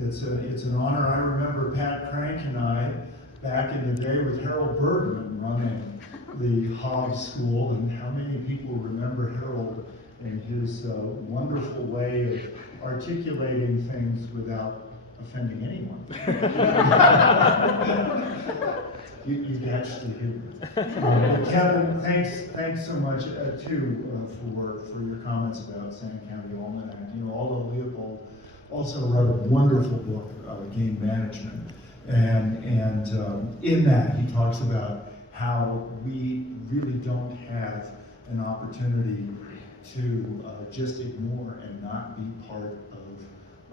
It's an honor. I remember Pat Crank and I, back in the day with Harold Bergman running the Hobbs School, and how many people remember Harold and his wonderful way of articulating things without offending anyone. You catch the humor. Kevin, thanks so much too for your comments about San County Almanac. You know, Aldo Leopold also wrote a wonderful book, Game Management, and in that he talks about how we really don't have an opportunity to just ignore and not be part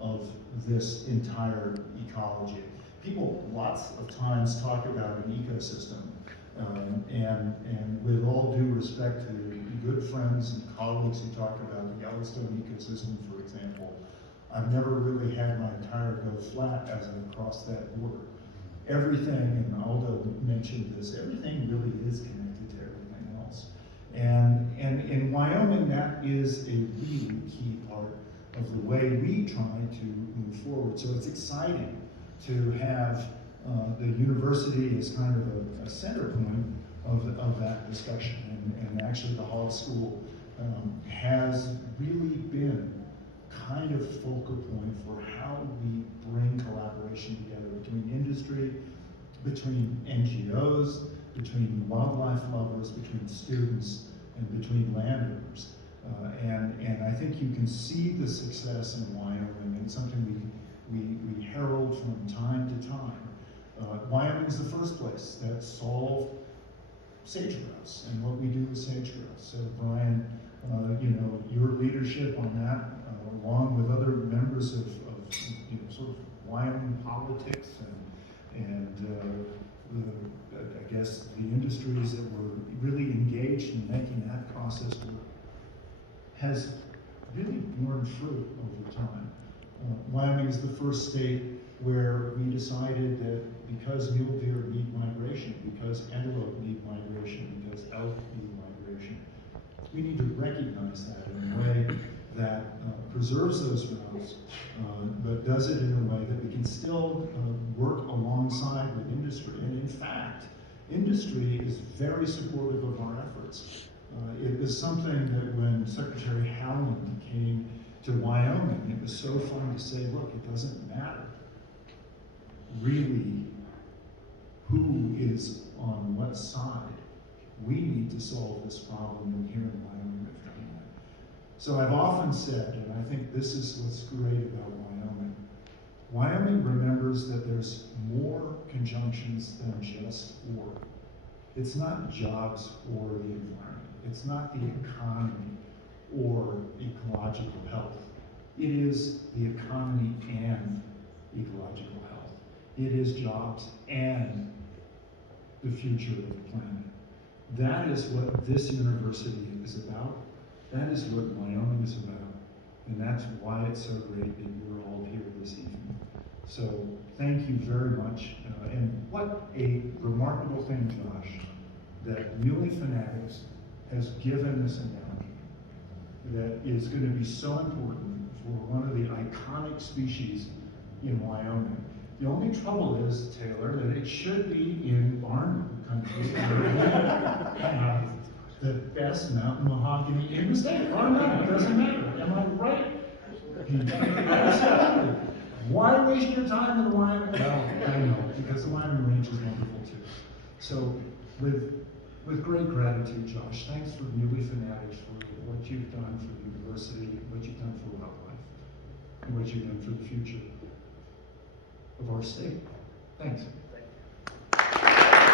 of this entire ecology. People lots of times talk about an ecosystem, and with all due respect to good friends and colleagues who talk about the Yellowstone ecosystem, for example, I've never really had my tire go flat as I crossed that border. Everything, and Aldo mentioned this, everything really is connected to everything else. And in Wyoming, that is a really key part of the way we try to move forward. So it's exciting to have the university as kind of a center point of that discussion. And actually the Hall School has really been kind of focal point for how we bring collaboration together between industry, between NGOs, between wildlife lovers, between students, and between landowners. And I think you can see the success in Wyoming, and something we herald from time to time. Wyoming is the first place that solved sage-grouse and what we do with sage-grouse. So Brian, you know, your leadership on that, along with other members of you know, sort of Wyoming politics and I guess the industries that were really engaged in making that process work, has really borne fruit over time. Wyoming is the first state where we decided that because mule deer need migration, because antelope need migration, because elk need migration, we need to recognize that in a way that preserves those routes, but does it in a way that we can still work alongside with industry. And in fact, industry is very supportive of our efforts. It was something that when Secretary Howland came to Wyoming, it was so fun to say, look, it doesn't matter really who is on what side. We need to solve this problem, and here in Wyoming we've done that. So I've often said, and I think this is what's great about Wyoming, Wyoming remembers that there's more conjunctions than just or. It's not jobs or the environment. It's not the economy or ecological health. It is the economy and ecological health. It is jobs and the future of the planet. That is what this university is about. That is what Wyoming is about. And that's why it's so great that you're all here this evening. So thank you very much. And what a remarkable thing, Josh, that Muley Fanatics has given us an animal that is going to be so important for one of the iconic species in Wyoming. The only trouble is, Taylor, that it should be in barn country. The best mountain mahogany in the state. It doesn't matter. Am I right? Absolutely. Why waste your time in the Wyoming? Well, I know, because the Wyoming range is wonderful too. So, with great gratitude, Josh, thanks for Muley Fanatics for what you've done for the university, what you've done for wildlife, and what you've done for the future of our state. Thanks.